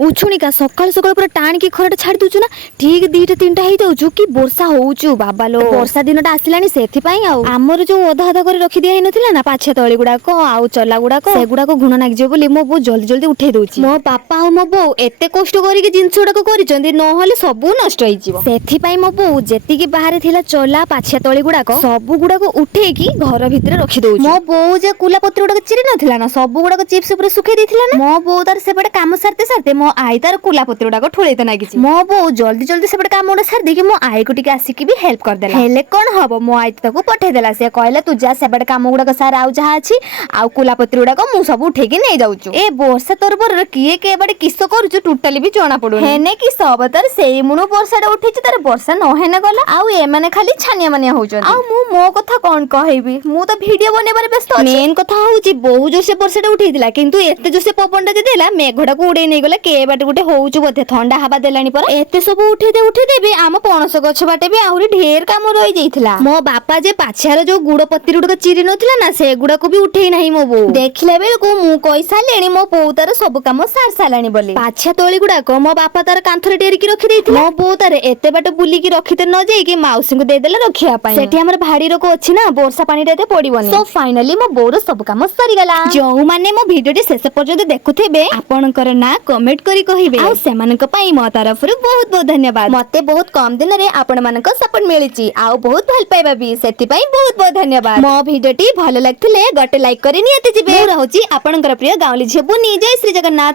उछुणिका सकाल सकाल पूरा टाणी खराटा छाड़ी दउछु ना ठीक 2टा 3टा हेई जाउछु कि वर्षा होउछु बाबा लो वर्षा दिनटा आसिलानी सेथि पई आउ हमर जो ओधा ओधा कर रखि दिया हेनथिला ना पाछे तळी गुडाक आउ चला गुडाक सेगुडाक गुण नागि जे बोली मो बो जल्दी जल्दी उठे दउछि मो पापा आ मो बो एते कष्ट करी के जिंस गुडाक करिचंदी न होले सब नष्ट होई जीवो सेथि पई मो बो जेति कि बाहर थिला चला पाछे तळी गुडाक सब गुडाक उठे की घर भितर रखि दउछु मो बो जे कुला पत्र गुडाक चिरि नथिला ना सब गुडाक चिप्स ऊपर सुखे देथिला ना मो बो तार सेपटे काम सारते सारते मो आई तार कुला पत्र गुडाक ठोळेते नागिछि मो बो जल्दी जल्दी सेपटे काम गुडा सार देकी मो आई को टिके आसी की भी हेल्प कर देला हेले कोन हबो मो आई ताको पठे देला से कहले तू जा सेपटे काम गुडा सार आउ जहा अछि आउ कुला पत्र गुडा मु सब उठे के नै जाउछु ए वर्षा तोर पर किए के बडे किसो करूछु टोटली भी जणा पडु हेने कि सब तर सेई मुनु वर्षाडा उठेछि तार वर्षा न हेने गला आउ ए माने खाली छानिया मानिया होउछन आउ मु मो कथा कोन कहैबी मु तो वीडियो बनेबार व्यस्त अछि मेन कथा होउछि बहु जो से वर्षाडा उठेतिला किंतु एते जो से पपनडा दे देला मेघडा को उडे नै गला के बाटे गुटे होउछु बोथे ठंडा हवा देलानी पर एते सब उठे दे आम पणस गछ बाटे भी आहुरी ढेर काम रही जाइथिला मो बापा जे पाछार जो गुड़ पत्ती गुडक चिरि नथिला ना से गुडा को भी उठेई नाही मो बो देखिला बेल को मु कहि सालेनी मो पौ तार सब काम सार सालानी बोली पाछा तोळी गुडाक मो बापा तार कांथरे टेरी की रखि देइथिला मो बो तार एते बाटे बुली की रखिते न जाई कि माउसी को दे देला रखिया पाई सेठी हमर भाड़ी रोको अछि ना वर्षा पानी रे पड़िबनी सो फाइनली मो बोर सब काम सरी गला जो माने मो वीडियो टी शेष पर्यंत देखुथेबे आपनकर ना कमेंट करी कहिबे आ सेमानक पई मो तरफरु बहुत बहुत धन्यवाद मते बहुत कम दिन रे आपण मानक सपोर्ट मिलिची आ बहुत भल पाइबा भी सेति पई बहुत बहुत धन्यवाद मो वीडियो टी भलो लागथिले गटे लाइक करी नियति जिबे रहउची आपनकर प्रिय गावली झेबुनी जय श्री जगन्नाथ।